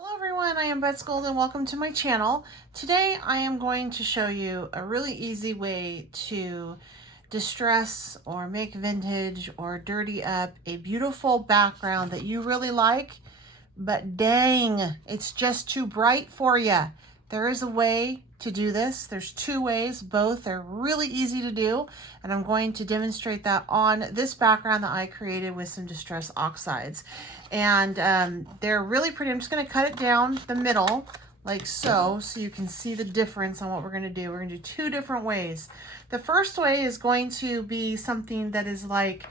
Hello everyone, I am Betsy Gold and welcome to my channel. Today I am going to show you a really easy way to distress or make vintage or dirty up a beautiful background that you really like, but dang, it's just too bright for you. There is a way to do this. There's two ways. Both are really easy to do, and I'm going to demonstrate that on this background that I created with some distress oxides. And they're really pretty. I'm just going to cut it down the middle like so you can see the difference on what we're going to do. We're going to do two different ways. The first way is going to be something that is like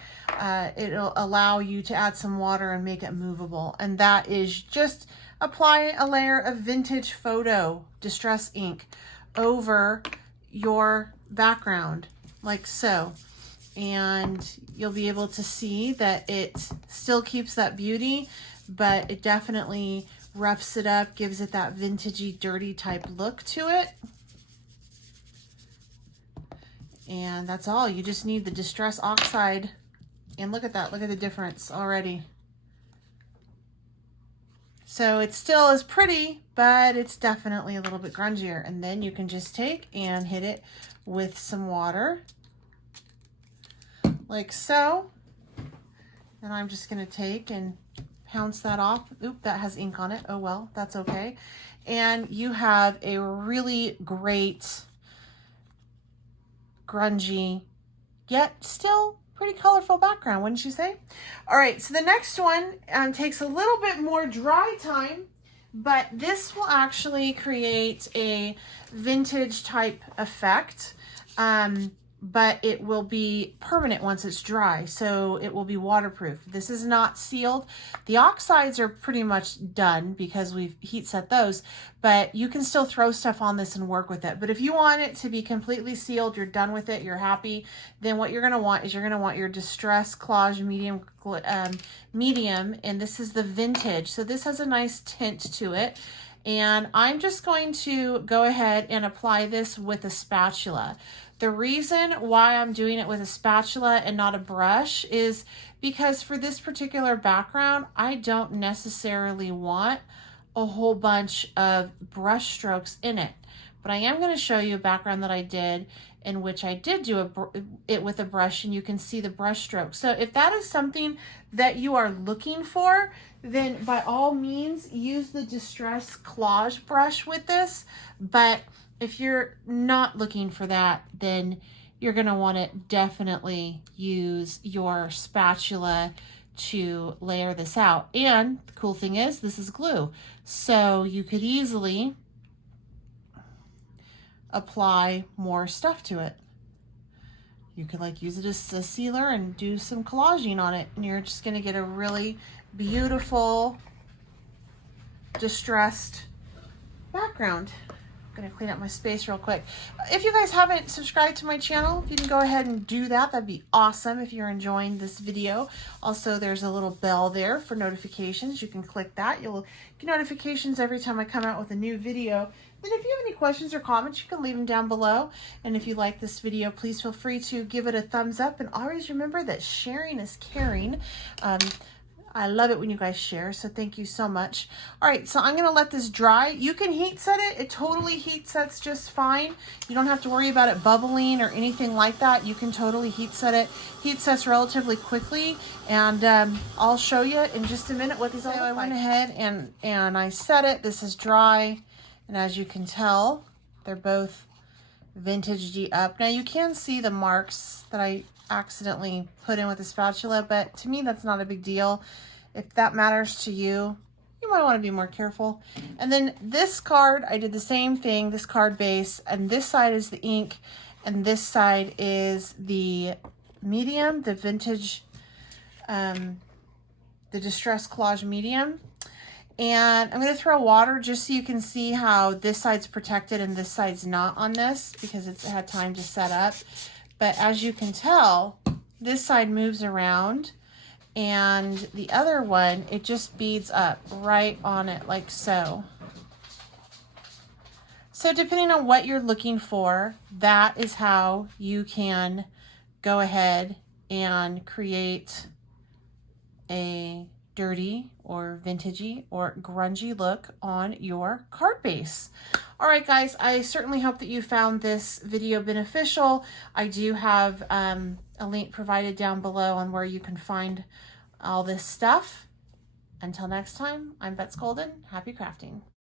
it'll allow you to add some water and make it movable, and that is just apply a layer of vintage photo distress ink over your background like so, and you'll be able to see that it still keeps that beauty, but it definitely roughs it up, gives it that vintagey, dirty type look to it. And that's all. You just need the distress oxide, and look at that. Look at the difference already. So it still is pretty, but it's definitely a little bit grungier. And then you can just take and hit it with some water like so. And I'm just going to take and pounce that off. Oop, that has ink on it. Oh well, that's okay. And you have a really great grungy yet still pretty colorful background, wouldn't you say? All right, so the next one takes a little bit more dry time, but this will actually create a vintage type effect, but it will be permanent once it's dry, so it will be waterproof. This is not sealed. The oxides are pretty much done because we've heat set those, but you can still throw stuff on this and work with it. But if you want it to be completely sealed, you're done with it, you're happy, then what you're gonna want is you're gonna want your Distress Collage medium, and this is the vintage. So this has a nice tint to it. And I'm just going to go ahead and apply this with a spatula. The reason why I'm doing it with a spatula and not a brush is because for this particular background, I don't necessarily want a whole bunch of brush strokes in it. But I am going to show you a background that I did in which I did do it with a brush, and you can see the brush stroke. So if that is something that you are looking for, then by all means use the Distress Collage brush with this. But if you're not looking for that, then you're going to want to definitely use your spatula to layer this out. And the cool thing is this is glue, so you could easily apply more stuff to it. You could like use it as a sealer and do some collaging on it, and you're just going to get a really beautiful distressed background. I'm going to clean up my space real quick. If you guys haven't subscribed to my channel, if you can go ahead and do that, that'd be awesome if you're enjoying this video. Also, there's a little bell there for notifications. You can click that. You'll get notifications every time I come out with a new video. Then if you have any questions or comments, you can leave them down below. And if you like this video, please feel free to give it a thumbs up. And always remember that sharing is caring. I love it when you guys share, so thank you so much. All right, so I'm going to let this dry. You can heat set it. It totally heat sets just fine. You don't have to worry about it bubbling or anything like that. You can totally heat set it. Heat sets relatively quickly, and I'll show you in just a minute what these all look like. I went ahead and I set it. This is dry, and as you can tell, they're both vintagey up. Now you can see the marks that I accidentally put in with a spatula, but to me that's not a big deal. If that matters to you, you might want to be more careful. And then this card, I did the same thing, this card base, and this side is the ink, and this side is the medium, the vintage, the Distress Collage medium. And I'm going to throw water just so you can see how this side's protected and this side's not on this, because it's had time to set up. But as you can tell, this side moves around, and the other one, it just beads up right on it like so. So depending on what you're looking for, that is how you can go ahead and create a dirty or vintagey or grungy look on your card base. All right, guys, I certainly hope that you found this video beneficial. I do have a link provided down below on where you can find all this stuff. Until next time, I'm Bets Golden. Happy crafting.